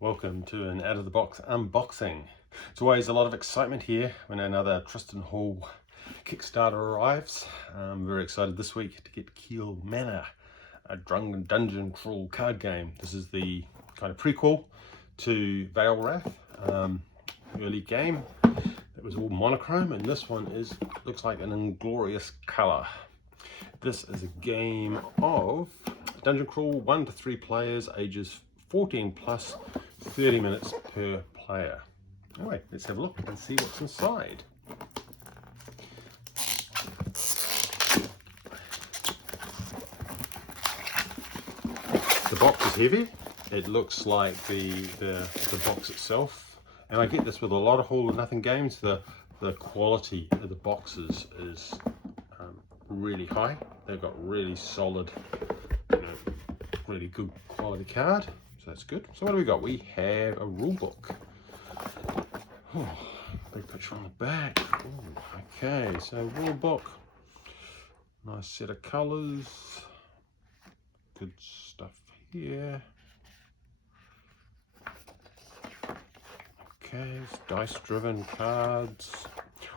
Welcome to an out-of-the-box unboxing. It's always a lot of excitement here when another Tristan Hall Kickstarter arrives. I'm very excited this week to get Kreel Manor, a dungeon crawl card game. This is the kind of prequel to Veilwraith, early game. It was all monochrome, and this one looks like an inglorious colour. This is a game of dungeon crawl, 1 to 3 players, ages 14 plus, 30 minutes per player. Anyway, let's have a look and see what's inside. The box is heavy. It looks like the box itself, and I get this with a lot of All or Nothing games. The quality of the boxes is really high. They've got really solid, really good quality card. So that's good. So what do we got? We have a rule book. Oh, big picture on the back. Ooh, okay, so rule book. Nice set of colours. Good stuff here. Okay, it's dice-driven cards.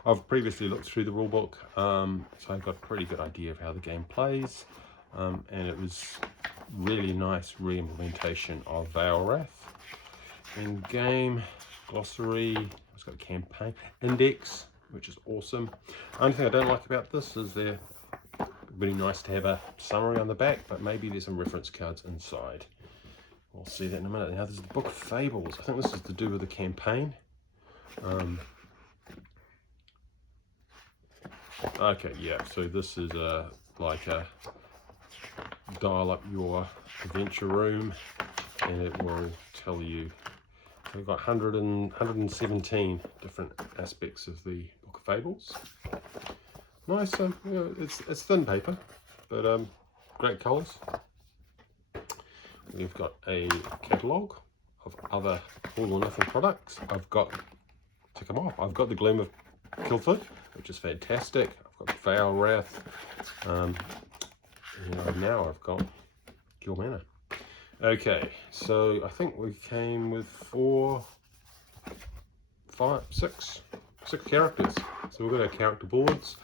I've previously looked through the rulebook, so I've got a pretty good idea of how the game plays, and it was really nice re-implementation of Veilwraith. In game, glossary, it's got a campaign, index, which is awesome. The only thing I don't like about this is they're really nice to have a summary on the back, but maybe there's some reference cards inside. We'll see that in a minute. Now there's the Book of Fables. I think this is to do with the campaign. Okay, yeah, so this is like a dial up your adventure room and it will tell you. So we've got 117 different aspects of the Book of Fables. Nice, it's thin paper, but great colours. We've got a catalogue of other All or Nothing products. I've got, tick them off, I've got the Gloom of Kilford, which is fantastic. I've got Veilwraith, and now I've got Kreel Manor. Okay, so I think we came with six characters. So we've got our character boards.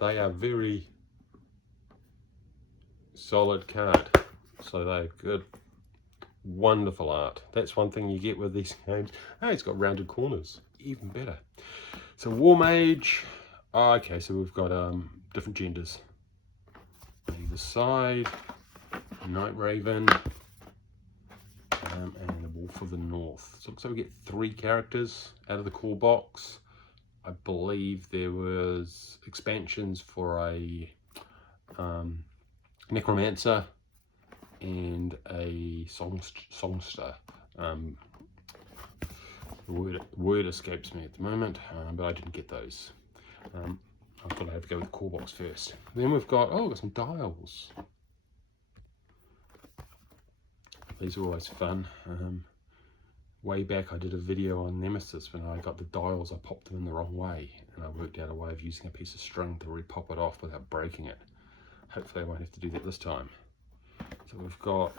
They are very solid card. So they're good, wonderful art. That's one thing you get with these games. Hey, it's got rounded corners, even better. So War Mage. Oh, okay, so we've got different genders on either side. Night Raven, and the Wolf of the North. So it looks like we get 3 characters out of the core box. I believe there was expansions for a Necromancer and a songster. The word escapes me at the moment, but I didn't get those. I thought I'd have to go with the core box first. Then we've got, we've got some dials. These are always fun. Way back I did a video on Nemesis. When I got the dials, I popped them in the wrong way, and I worked out a way of using a piece of string to re-pop it off without breaking it. Hopefully I won't have to do that this time. So we've got,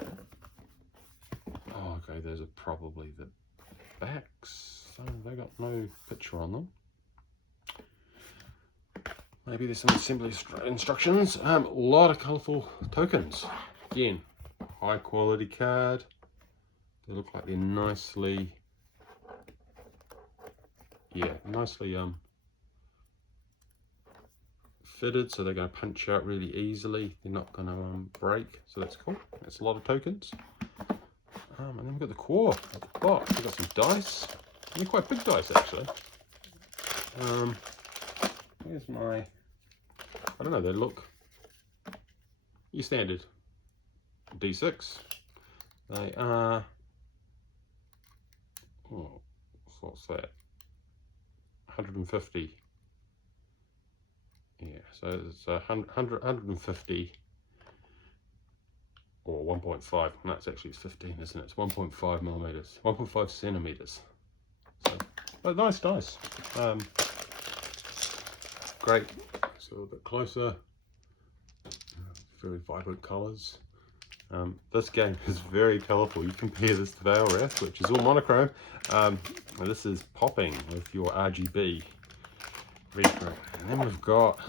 okay, those are probably the backs. So they got no picture on them. Maybe there's some assembly instructions. A lot of colourful tokens. Again, high quality card. They look like they're nicely fitted, so they're going to punch out really easily. They're not going to break, so that's cool. That's a lot of tokens. And then we've got the core at the box. We've got some dice. They're quite big dice, actually. Here's my, I don't know, they look your standard D6. They are, what's that? 150. Yeah, so it's 150 or 1.5. No, it's actually 15, isn't it? It's 1.5 millimeters, 1.5 centimeters. So, but nice dice. Great. So a bit closer. Very vibrant colours. This game is very colourful. You compare this to Veilwraith, which is all monochrome. And this is popping with your RGB. And then we've got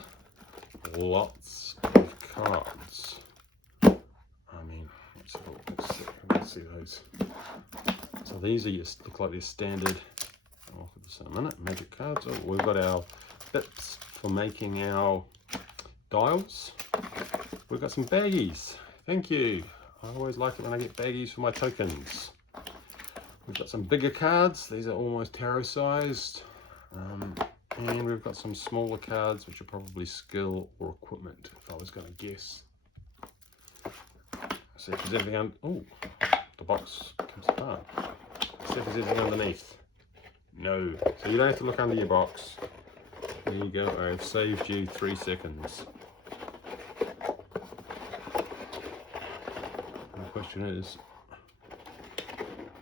lots of cards. I mean, let's see those. So these are look like they're standard. I'll look at this in a minute. Magic cards. Oh, we've got our bits for making our dials. We've got some baggies. Thank you. I always like it when I get baggies for my tokens. We've got some bigger cards. These are almost tarot sized. And we've got some smaller cards, which are probably skill or equipment, if I was going to guess. See if there's anything oh, the box comes apart. See if there's anything underneath. No. So you don't have to look under your box. There you go. I've saved you 3 seconds. The question is,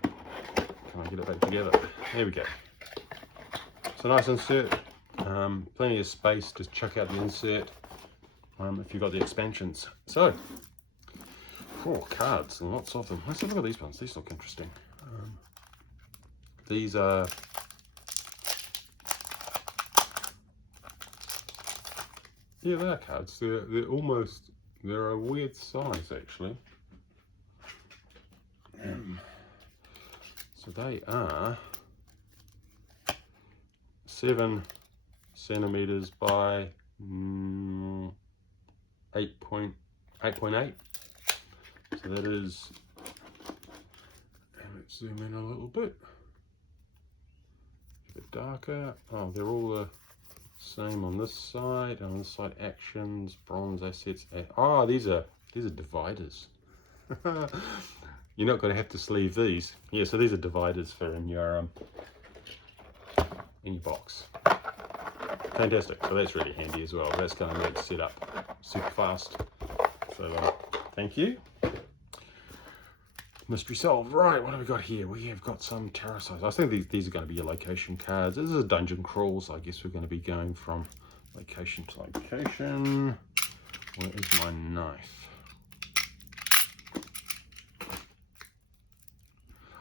can I get it back together? There we go. It's a nice insert. Plenty of space to chuck out the insert if you've got the expansions. So, 4 cards and lots of them. Let's have a look at these ones. These look interesting. These are yeah, they are cards. They're a weird size actually. So they are 7 centimeters by 8.8. So that is, and let's zoom in a little bit. A bit darker. Oh, they're all the same on this side. And on this side, actions, bronze assets. Oh, these are dividers. You're not going to have to sleeve these. Yeah, so these are dividers for in your box. Fantastic. So that's really handy as well. That's going to make setup super fast. So thank you. Mystery solved. Right, what have we got here? We have got some tarot size. I think these are going to be your location cards. This is a dungeon crawl, so I guess we're going to be going from location to location. Where is my knife?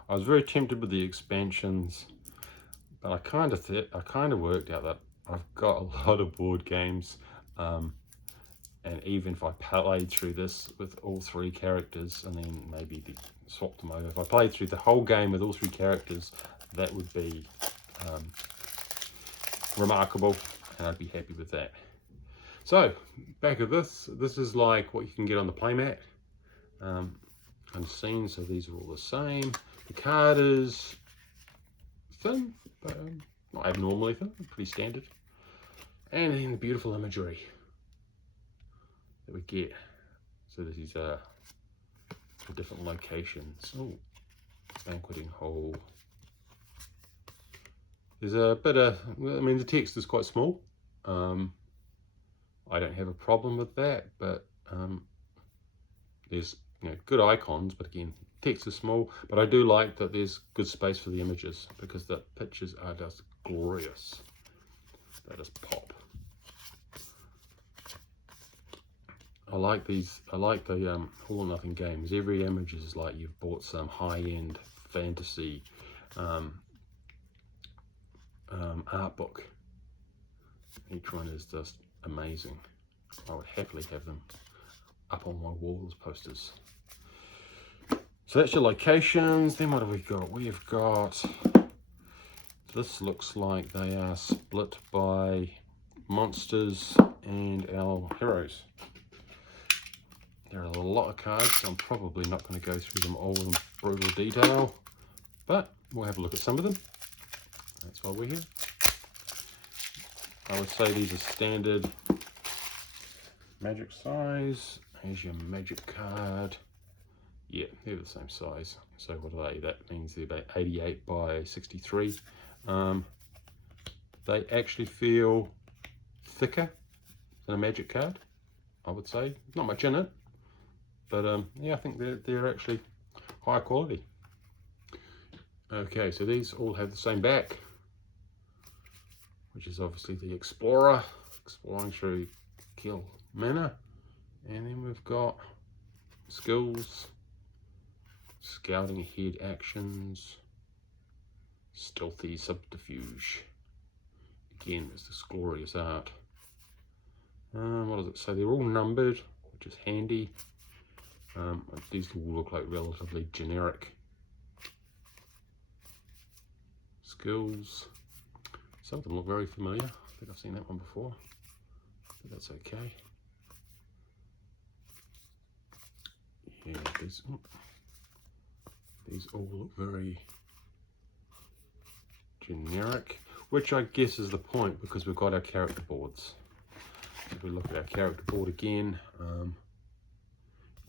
I was very tempted with the expansions, but I kind of worked out that I've got a lot of board games, and even if I played through this with all 3 characters and then maybe swap them over, if I played through the whole game with all 3 characters, that would be remarkable, and I'd be happy with that. So back of this is like what you can get on the playmat, unseen. So these are all the same. The card is thin, but not abnormally thin, pretty standard. And then the beautiful imagery that we get. So this is the different locations. Oh, banqueting hall. There's a bit of, I mean, the text is quite small. I don't have a problem with that, but there's good icons, but again, text is small. But I do like that there's good space for the images because the pictures are just glorious. They just pop. I like these. I like the all or nothing games. Every image is like you've bought some high-end fantasy art book. Each one is just amazing. I would happily have them up on my wall as posters. So that's your locations. Then what have we got? We've got, this looks like they are split by monsters and our heroes. There are a lot of cards, so I'm probably not going to go through them all in brutal detail, but we'll have a look at some of them. That's why we're here. I would say these are standard magic size. Here's your magic card. Yeah, they're the same size. So what are they? That means they're about 88 by 63. They actually feel thicker than a magic card, I would say. Not much in it, but yeah, I think they're actually high quality. Okay, so these all have the same back, which is obviously the explorer, exploring through Kreel Manor. And then we've got skills, scouting ahead actions, stealthy subterfuge. Again, there's this glorious art. What does it say? They're all numbered, which is handy. These all look like relatively generic skills. Some of them look very familiar. I think I've seen that one before, but that's okay. Yeah, these all look very generic, which I guess is the point because we've got our character boards. If we look at our character board again, you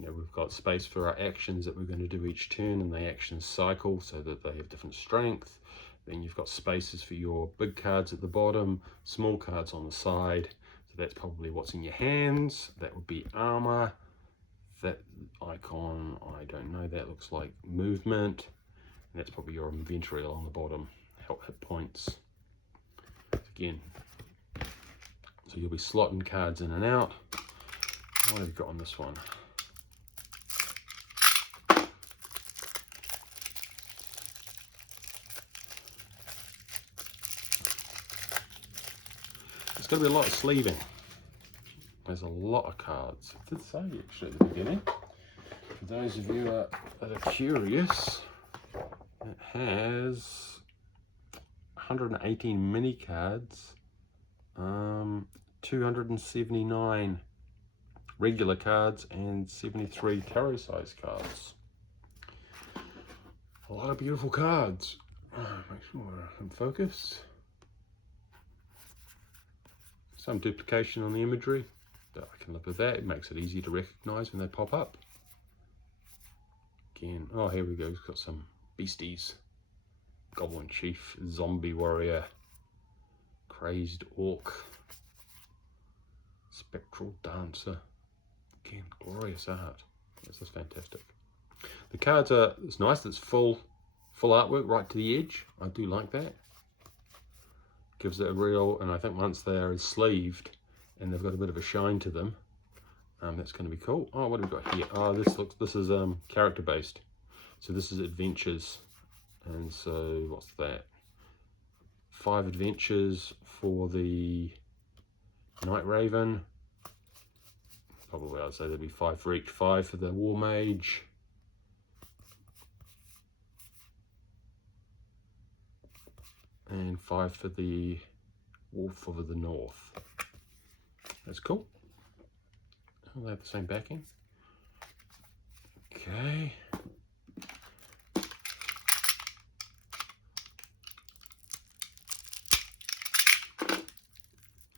know, we've got space for our actions that we're going to do each turn, and the actions cycle so that they have different strength. Then you've got spaces for your big cards at the bottom, small cards on the side. So that's probably what's in your hands. That would be armor. That icon, I don't know, that looks like movement. And that's probably your inventory along the bottom, hit points. Again, so you'll be slotting cards in and out. What have you got on this one? There's going to be a lot of sleeving. There's a lot of cards. It did say actually at the beginning. For those of you that are curious, it has 118 mini cards, 279 regular cards, and 73 tarot size cards. A lot of beautiful cards. Make sure I'm focused. Some duplication on the imagery, but I can live with that. It makes it easy to recognize when they pop up. Again, oh, here we go. We've got some beasties. Goblin Chief, Zombie Warrior, Crazed Orc, Spectral Dancer. Again, glorious art. This is fantastic. The cards are, it's nice that it's full artwork right to the edge. I do like that. Gives it a real, and I think once they are sleeved and they've got a bit of a shine to them, that's going to be cool. Oh, what have we got here? Oh, this is character based. So this is adventures. And so what's that? 5 adventures for the Night Raven. Probably I'd say there'd be 5 for each. 5 for the War Mage. And 5 for the Wolf of the North. That's cool. Oh, they have the same backing. Okay.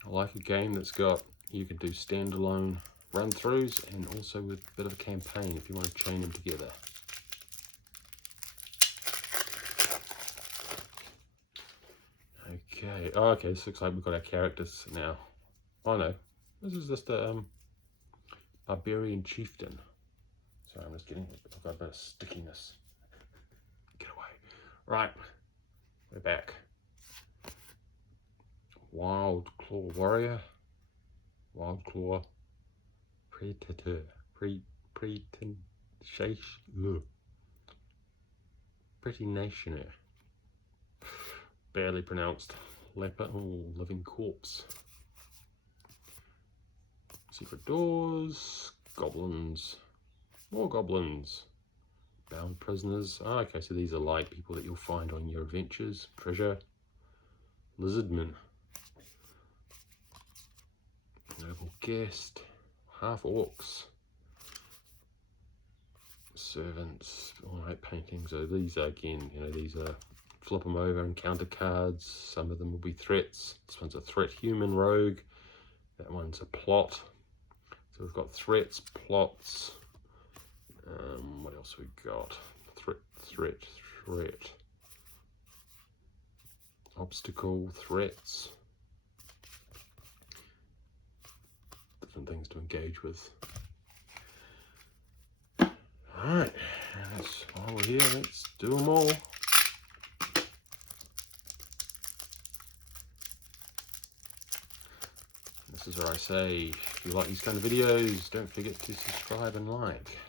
I like a game that's got, you can do standalone run-throughs and also with a bit of a campaign if you want to chain them together. Okay, oh, okay, this looks like we've got our characters now. Oh no, this is just a barbarian chieftain. Sorry, I'm just getting, I've got a bit of stickiness. Get away. Right, we're back. Wild Claw Warrior, Wild Claw Predator, Pretinationer, barely pronounced, Leper, oh, Living Corpse, Secret Doors, Goblins, more Goblins, Bound Prisoners. Oh, okay, so these are like people that you'll find on your adventures, treasure, Lizardmen, Noble Guest, Half Orcs, Servants, alright, paintings. So these are, again, you know, these are flip them over, encounter cards. Some of them will be threats. This one's a threat human rogue. That one's a plot. So we've got threats, plots. What else we got? Threat. Obstacle, threats. Different things to engage with. Alright, that's while we're here, let's do them all. This is where I say, if you like these kind of videos, don't forget to subscribe and like.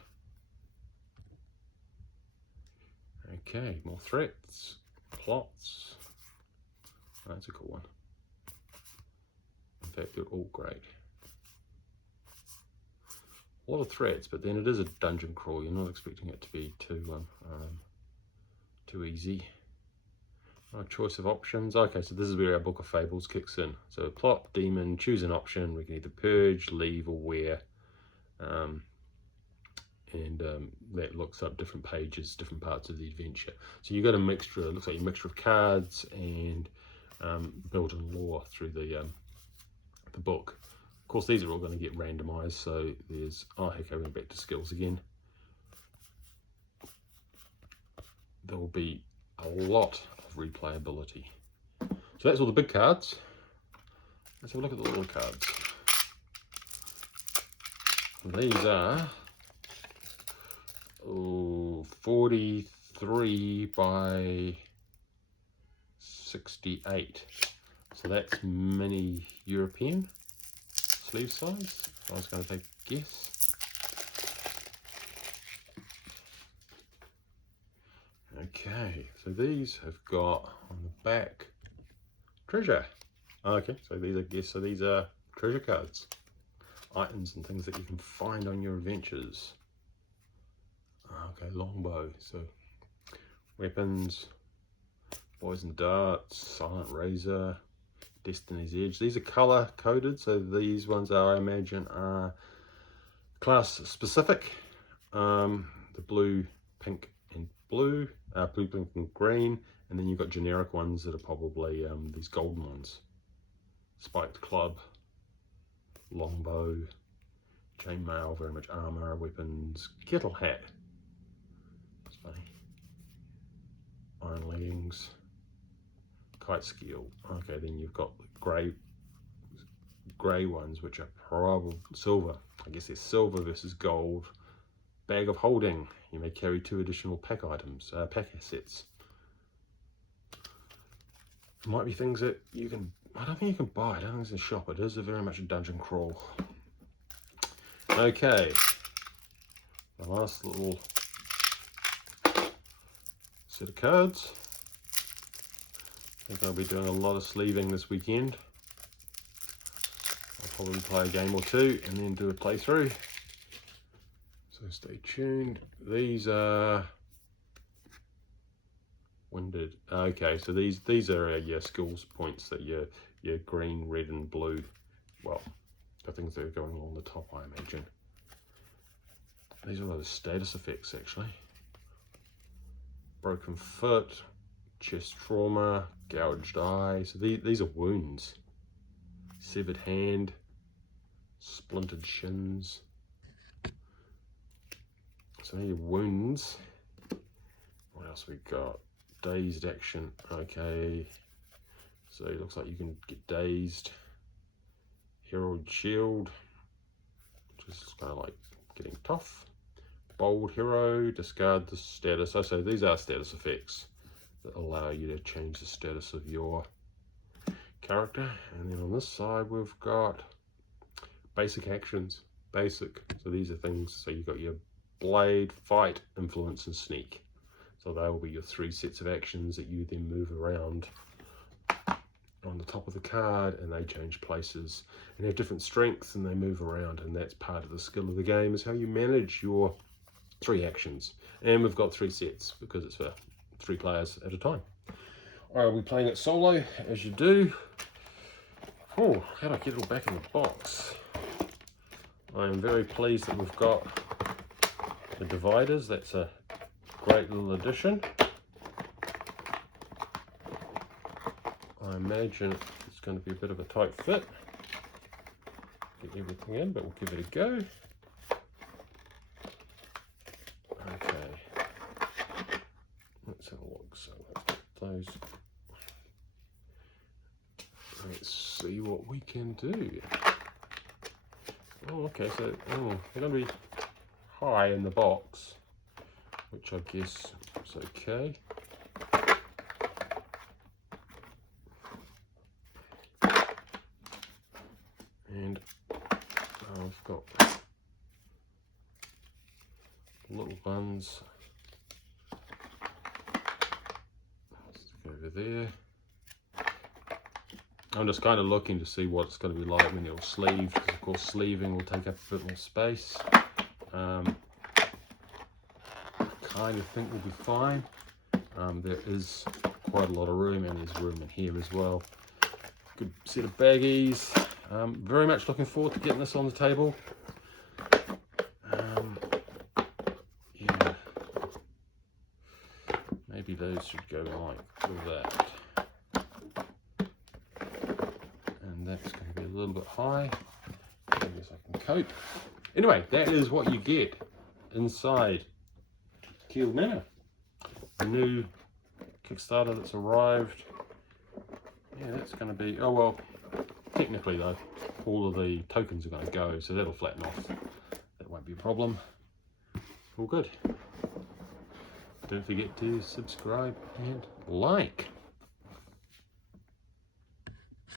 Okay, more threats, plots. Oh, that's a cool one. In fact, they're all great. A lot of threats, but then it is a dungeon crawl. You're not expecting it to be too easy. Choice of options. Okay, so this is where our Book of Fables kicks in. So plot, demon, choose an option. We can either purge, leave, or wear. That looks up different pages, different parts of the adventure. So you've got a mixture, it looks like a mixture of cards and built-in lore through the book. Of course, these are all going to get randomized, so there's, oh heck, I went back to skills again. There will be a lot of replayability. So that's all the big cards. Let's have a look at the little cards. These are 43 by 68. So that's mini European sleeve size. I was going to take a guess. Okay, so these have got on the back treasure. Okay, so these are treasure cards, items and things that you can find on your adventures. Okay, longbow, so weapons, poison darts, silent razor, destiny's edge. These are color coded, so these ones are, I imagine, are class specific. The blue, pink and blue, blue, pink and green, and then you've got generic ones that are probably these golden ones. Spiked club, longbow, chainmail, very much armor, weapons, kettle hat. That's funny. Iron leggings, kite skill. Okay, then you've got the grey ones, which are probably silver. I guess they're silver versus gold. Bag of holding. You may carry 2 additional pack items, pack assets. Might be things that you can, I don't think you can buy. I don't think it's a shop. It is very much a dungeon crawl. Okay. The last little set of cards. I think I'll be doing a lot of sleeving this weekend. I'll probably play a game or 2 and then do a playthrough. So stay tuned. These are winded. Okay, so these are your skills points that your green, red, and blue. Well, the things that are going along the top, I imagine. These are those status effects, actually. Broken foot, chest trauma, gouged eye. So these are wounds. Severed hand, splintered shins. So these are wounds. What else we got? Dazed action. Okay. So it looks like you can get dazed. Herald shield, which is kind of like getting tough. Bold hero, discard the status. Oh, so these are status effects that allow you to change the status of your character. And then on this side we've got basic actions. Basic. So these are things, so you've got your blade, fight, influence, and sneak. So they will be your 3 sets of actions that you then move around on the top of the card, and they change places and have different strengths, and they move around, and that's part of the skill of the game, is how you manage your 3 actions. And we've got 3 sets because it's for 3 players at a time. Alright, we're playing it solo, as you do. Oh, how do I get it all back in the box? I am very pleased that we've got the dividers. That's a great little addition. I imagine it's going to be a bit of a tight fit. Get everything in, but we'll give it a go. Okay. Let's have a look. So let's get those. Let's see what we can do. Oh, okay. So they're going to be high in the box, which I guess is okay. And I've got little ones there. I'm just kind of looking to see what it's going to be like when you're sleeved, because of course sleeving will take up a bit more space. I kind of think we'll be fine. There is quite a lot of room, and there's room in here as well. Good set of baggies. Very much looking forward to getting this on the table. Yeah, maybe those should go like that, and that's going to be a little bit high. I guess I can cope. Anyway, that is what you get inside Kreel Manor. A new Kickstarter that's arrived. Yeah, that's going to be, oh well, technically though, all of the tokens are going to go, so that'll flatten off. That won't be a problem. All good. Don't forget to subscribe and like.